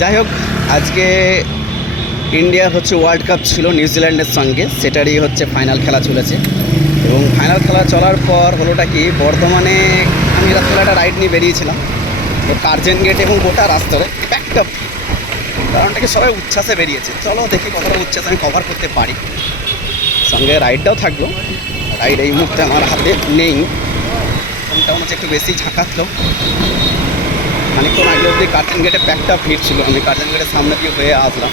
যাই হোক, আজকে ইন্ডিয়ার হচ্ছে ওয়ার্ল্ড কাপ ছিল নিউজিল্যান্ডের সঙ্গে, সেটারই হচ্ছে ফাইনাল খেলা চলেছে। এবং ফাইনাল খেলা চলার পর হলোটা কি, বর্ধমানে আমি রাত্রে একটা রাইড নিয়ে বেরিয়েছিলাম। তো কার্জন গেট এবং গোটা রাস্তায় প্যাকটা, কারণটাকে সবাই উচ্ছ্বাসে বেরিয়েছে। চলো দেখি কতটা উচ্ছ্বাস আমি কভার করতে পারি। সঙ্গে রাইডটাও থাকলো। রাইড এই মুহূর্তে আমার হাতে নেই, ফোনটা হচ্ছে একটু বেশি ঝাঁকাতলো। খানিকক্ষণ আগে অবধি কার্জন গেটে প্যাকটা ভিড় ছিল, আমি কার্জন গেটের সামনে দিয়ে হয়ে আসলাম।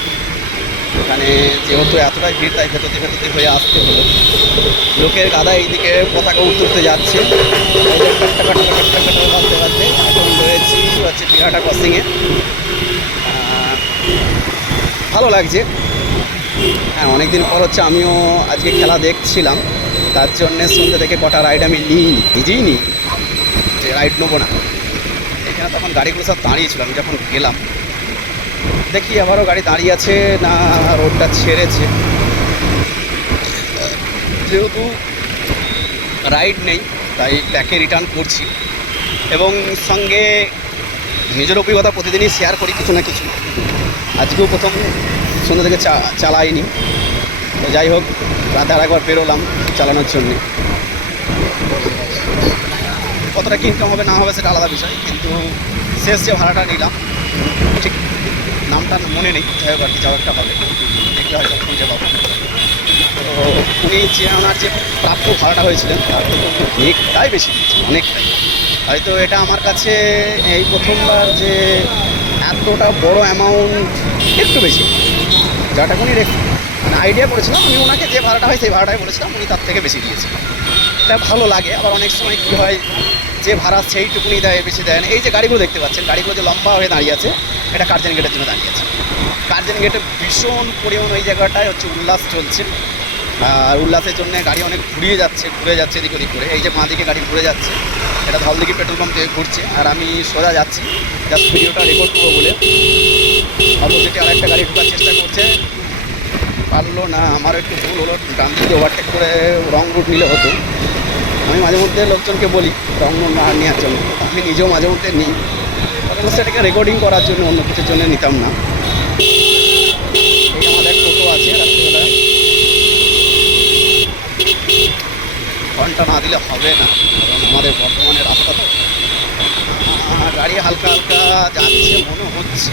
এখানে যেহেতু এতটাই ভিড়, তাই ভেতর দিয়ে হয়ে আসতে হলো। লোকের গাদা এইদিকে পতাকা উঠতে যাচ্ছে। এখন রয়েছি হচ্ছে বিরাটা ক্রসিংয়ে। ভালো লাগছে। হ্যাঁ, অনেকদিন পর হচ্ছে আমিও আজকে খেলা দেখছিলাম, তার জন্যে সন্ধ্যে থেকে কটা রাইড আমি নিজেই নিই যে রাইড নেবো না। এখানে তখন গাড়িগুলো সব দাঁড়িয়েছিল, আমি যখন গেলাম দেখি আবারও গাড়ি দাঁড়িয়ে আছে না রোডটা ছেড়েছে। যেহেতু রাইড নেই তাই প্যাকে রিটার্ন করছি, এবং সঙ্গে নিজের অভিজ্ঞতা প্রতিদিনই শেয়ার করি কিছু না কিছু। আজকেও প্রথম সন্ধ্যা থেকে চালাইনি। তো যাই হোক, রাতে আর একবার বেরোলাম চালানোর জন্যে। কতটা কি ইনকাম হবে না হবে সেটা আলাদা বিষয়, কিন্তু শেষ যে ভাড়াটা নিলাম, ঠিক নামটা মনে নেই, যাই হোক আর কি, যাও একটা হবে, দেখলে হয়তো শুনতে পাবো। তো উনি যে ওনার যে প্রাপ্য ভাড়াটা হয়েছিলেন তার থেকে অনেকটাই বেশি দিয়েছে, অনেকটাই। হয়তো এটা আমার কাছে এই প্রথমবার যে এতটা বড় অ্যামাউন্ট, একটু বেশি, যাটা উনি মানে আইডিয়া করেছিলাম, আমি ওনাকে যে ভাড়াটা হয় সেই ভাড়াটাই বলেছিলাম, উনি তার থেকে বেশি দিয়েছে। এটা ভালো লাগে। আবার অনেক সময় কী হয়, যে ভাড়া সেইটুকুনি দেয়, বেশি দেয় না। এই যে গাড়িগুলো দেখতে পাচ্ছেন, গাড়িগুলো যে লম্বা হয়ে দাঁড়িয়ে আছে, এটা কার্জন গেটের জন্য দাঁড়িয়ে আছে। কার্জন গেটে ভীষণ পরিমাণ ওই জায়গাটায় হচ্ছে উল্লাস চলছে, আর উল্লাসের জন্য গাড়ি অনেক ঘুরে যাচ্ছে এদিক ওদিক করে। এই যে বাঁ দিকে গাড়ি ঘুরে যাচ্ছে, এটা ধলদিঘি পেট্রোল পাম্প থেকে ঘুরছে, আর আমি সোজা যাচ্ছি জাস্ট ভিডিওটা রেকর্ড করবো বলে। অপোজিটে আরেকটা গাড়ি ঢোকার চেষ্টা করছে, পারলো না। আমারও একটু ভুল হলো, ডান দিকে ওভারটেক করে রং রুট নিলে হতো। আমি মাঝে মধ্যে লোকজনকে বলি রং রুট না নেওয়ার জন্য, আমি নিজেও মাঝে মধ্যে নিই, অথচ সেটাকে রেকর্ডিং করার জন্য, অন্য কিছুর জন্য নিতাম না। এই আমাদের টোটো আছে রাত্রিবেলায়, ঘন্টা না দিলে হবে না, কারণ আমাদের বর্তমানে রাস্তা তো গাড়ি হালকা হালকা যাচ্ছে মনে হচ্ছে।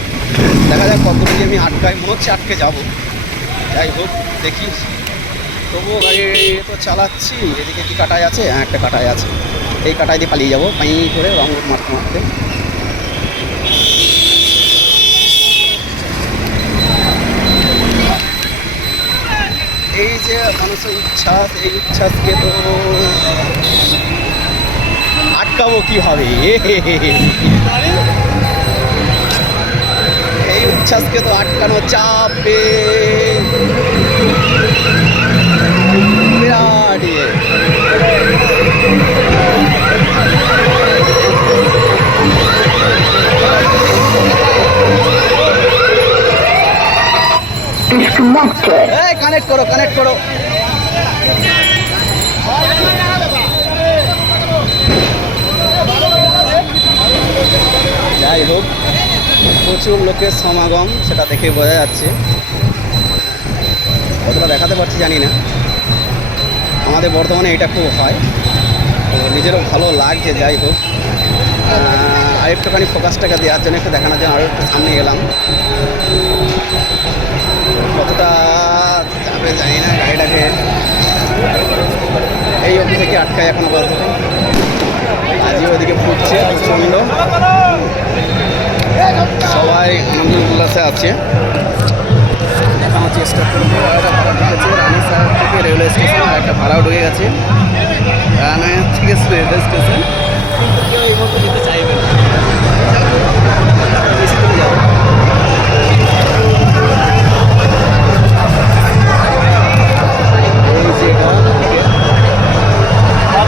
দেখা যাক কতদিন আমি আটকাই, মনে হচ্ছে আটকে যাবো। যাই হোক দেখি, তবুও গাড়ি তো চালাচ্ছি। এদিকে কি কাটায় আছে? হ্যাঁ, একটা কাটায় আছে, এই কাটায় দিয়ে পালিয়ে যাবো পাই করে রং রুট মারতে মারতে। এই যে মানুষের উচ্ছ্বাস, এই উচ্ছ্বাসকে তো আটকাবো কীভাবে? এই উচ্ছ্বাসকে তো আটকানো চাপে বিরাট কানেক্ট করো। যাই হোক, প্রচুর লোকের সমাগম, সেটা দেখে বোঝা যাচ্ছে। কতটা দেখাতে পারছি জানি না। আমাদের বর্তমানে এটা খুব হয়, তো নিজেরও ভালো লাগছে। যাই হোক, আরেকটুখানি ফোকাসটাকে দেওয়ার জন্য, একটু দেখানোর জন্য আরও একটু সামনে গেলাম। কতটা যাবে জানি না গাড়িটাকে, এই অবধি থেকে আটকায় এখনো পর্যন্ত। আজও ওদিকে ফুটছে প্রচণ্ড, সবাই আনন্দ উল্লাসে আছে। দেখানোর চেষ্টা করবো। ভাড়া ঢুকেছে রানী সাহেব থেকে রেলওয়ে স্টেশন, আর একটা ভাড়াও ঢুকে গেছে রানাঘাট থেকে রেলওয়ে স্টেশন, কিন্তু কেউ এই মতো দিতে চাইবে না।